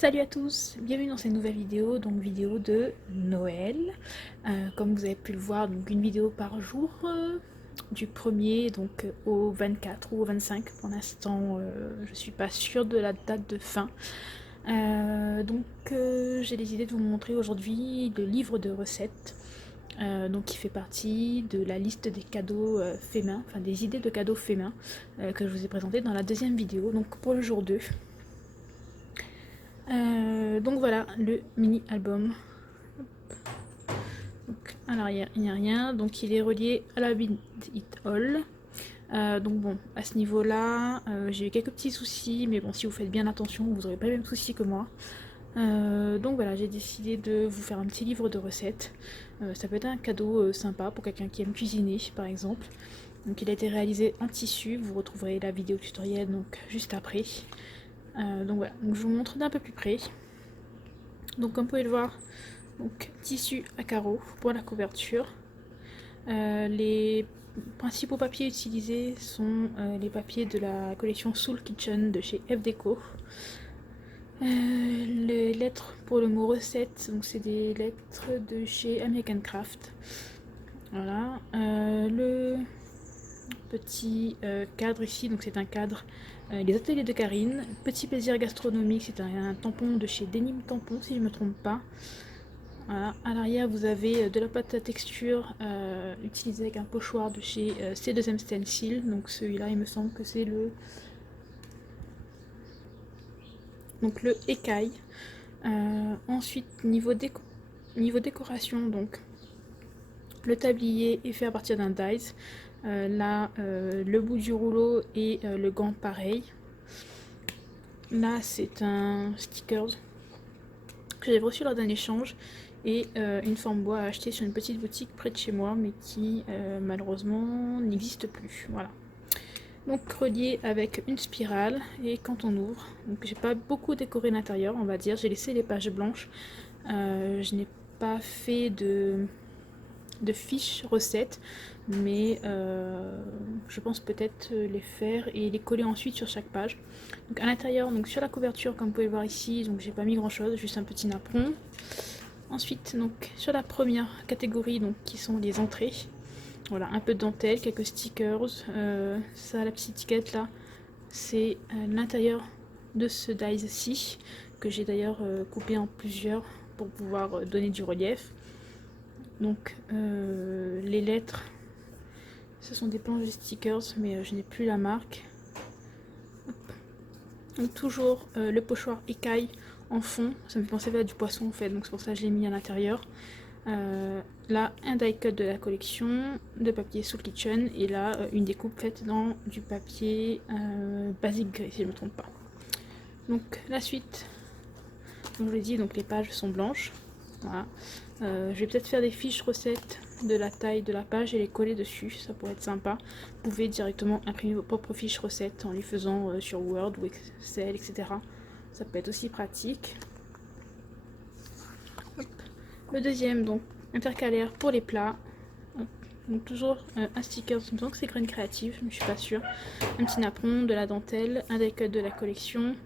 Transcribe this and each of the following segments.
Salut à tous, bienvenue dans cette nouvelle vidéo, donc vidéo de Noël. Comme vous avez pu le voir, donc une vidéo par jour, du 1er donc au 24 ou au 25. Pour l'instant, je suis pas sûre de la date de fin. J'ai décidé de vous montrer aujourd'hui le livre de recettes. Donc qui fait partie de la liste des cadeaux faits main, enfin des idées de cadeaux faits main que je vous ai présenté dans la deuxième vidéo, donc pour le jour 2. Donc voilà le mini album. Donc à l'arrière il n'y a rien, donc il est relié à la Bind It All. Donc bon, à ce niveau là j'ai eu quelques petits soucis, mais bon, si vous faites bien attention vous n'aurez pas les mêmes soucis que moi. Donc voilà, j'ai décidé de vous faire un petit livre de recettes. Ça peut être un cadeau sympa pour quelqu'un qui aime cuisiner par exemple. Donc il a été réalisé en tissu, vous retrouverez la vidéo tutoriel donc juste après. Donc voilà, donc je vous montre d'un peu plus près. Donc comme vous pouvez le voir, donc tissu à carreaux pour la couverture. Les principaux papiers utilisés sont les papiers de la collection Soul Kitchen de chez F Deco. Les lettres pour le mot recette, donc c'est des lettres de chez American Craft. Voilà. Le petit cadre ici, donc c'est un cadre les ateliers de Karine. Petit plaisir gastronomique, c'est un tampon de chez Denim Tampon si je ne me trompe pas. Voilà. À l'arrière vous avez de la pâte à texture utilisée avec un pochoir de chez C2M Stencil. Donc celui-là il me semble que c'est le écaille. Ensuite niveau décoration, donc le tablier est fait à partir d'un dies. Là le bout du rouleau et le gant pareil. Là c'est un stickers que j'avais reçu lors d'un échange et une forme bois à acheter sur une petite boutique près de chez moi mais qui malheureusement n'existe plus. Voilà. Donc relié avec une spirale, et quand on ouvre, donc j'ai pas beaucoup décoré l'intérieur on va dire, j'ai laissé les pages blanches. Je n'ai pas fait de fiches recettes, mais je pense peut-être les faire et les coller ensuite sur chaque page. Donc à l'intérieur, donc sur la couverture comme vous pouvez le voir ici, donc j'ai pas mis grand chose, juste un petit napperon. Ensuite donc sur la première catégorie, donc qui sont les entrées, voilà, un peu de dentelle, quelques stickers. Ça, la petite étiquette là, c'est l'intérieur de ce dies-ci, que j'ai d'ailleurs coupé en plusieurs pour pouvoir donner du relief. Donc les lettres, ce sont des planches de stickers, mais je n'ai plus la marque. Donc toujours le pochoir écaille en fond, ça me fait penser à du poisson en fait, donc c'est pour ça que je l'ai mis à l'intérieur. Là un die cut de la collection de papier Soul Kitchen, et là une découpe faite dans du papier basique gris si je ne me trompe pas. Donc la suite, comme je l'ai dit, donc les pages sont blanches. Voilà. Je vais peut-être faire des fiches recettes de la taille de la page et les coller dessus, ça pourrait être sympa. Vous pouvez directement imprimer vos propres fiches recettes en les faisant sur Word ou Excel, etc. Ça peut être aussi pratique. Hop. Le deuxième, donc intercalaire pour les plats. Hop. Donc toujours un sticker, je me sens que c'est Graine Créative, mais je suis pas sûre. Un petit napperon, de la dentelle, un die cut de la collection.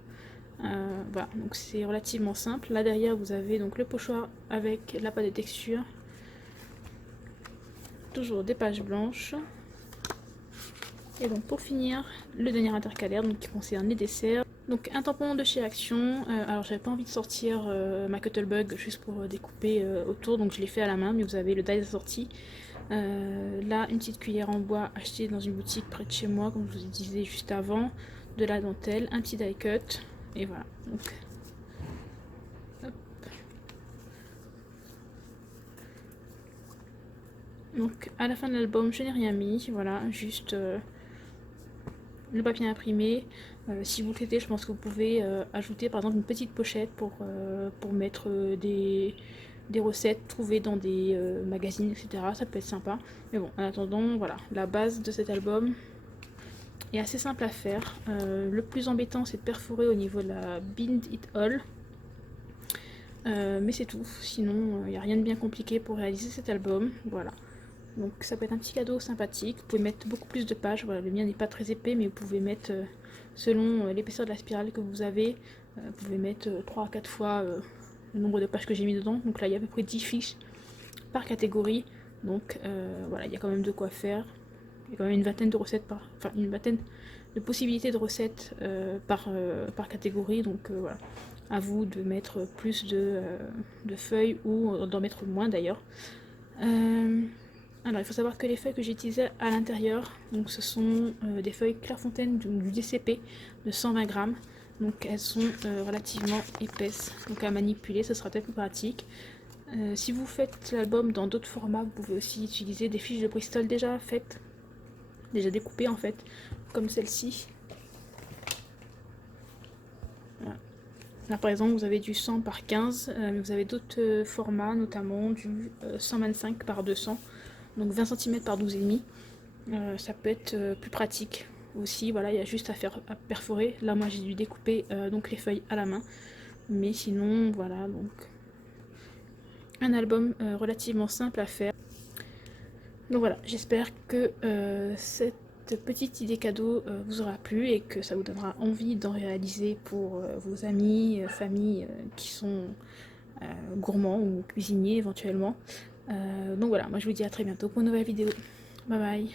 Voilà, donc c'est relativement simple. Là derrière vous avez donc le pochoir avec la pâte de texture. Toujours des pages blanches. Et donc pour finir, le dernier intercalaire donc, qui concerne les desserts. Donc un tampon de chez Action. Alors j'avais pas envie de sortir ma Cuttlebug juste pour découper autour, donc je l'ai fait à la main, mais vous avez le die assorti. Là une petite cuillère en bois achetée dans une boutique près de chez moi, comme je vous disais juste avant. De la dentelle, un petit die cut. Et voilà. Donc, hop. Donc à la fin de l'album, je n'ai rien mis. Voilà, juste le papier imprimé. Si vous le souhaitez, je pense que vous pouvez ajouter par exemple une petite pochette pour mettre des recettes trouvées dans des magazines, etc. Ça peut être sympa. Mais bon, en attendant, voilà, la base de cet album est assez simple à faire. Le plus embêtant, c'est de perforer au niveau de la Bind It All. Mais c'est tout, sinon il n'y a rien de bien compliqué pour réaliser cet album. Voilà. Donc ça peut être un petit cadeau sympathique. Vous pouvez mettre beaucoup plus de pages. Voilà, le mien n'est pas très épais, mais vous pouvez mettre selon l'épaisseur de la spirale que vous avez, Vous pouvez mettre 3 à 4 fois le nombre de pages que j'ai mis dedans. Donc là, il y a à peu près 10 fiches par catégorie. Donc voilà, il y a quand même de quoi faire. Il y a quand même une vingtaine de recettes enfin une vingtaine de possibilités de recettes par catégorie. Donc voilà, à vous de mettre plus de feuilles ou d'en mettre moins d'ailleurs. Alors il faut savoir que les feuilles que j'ai utilisées à l'intérieur, donc ce sont des feuilles Clairefontaine du DCP de 120 grammes. Donc elles sont relativement épaisses, donc à manipuler ce sera peut-être plus pratique. Si vous faites l'album dans d'autres formats, vous pouvez aussi utiliser des fiches de Bristol déjà faites, déjà découpées en fait, comme celle-ci. Voilà. Là par exemple vous avez du 100 par 15, mais vous avez d'autres formats, notamment du 125 par 200, donc 20 cm par 12,5. Ça peut être plus pratique aussi. Voilà, il y a juste à perforer. Là moi j'ai dû découper donc les feuilles à la main, mais sinon voilà, donc un album relativement simple à faire. Donc voilà, j'espère que cette petite idée cadeau vous aura plu et que ça vous donnera envie d'en réaliser pour vos amis, familles qui sont gourmands ou cuisiniers éventuellement. Donc voilà, moi je vous dis à très bientôt pour une nouvelle vidéo. Bye bye.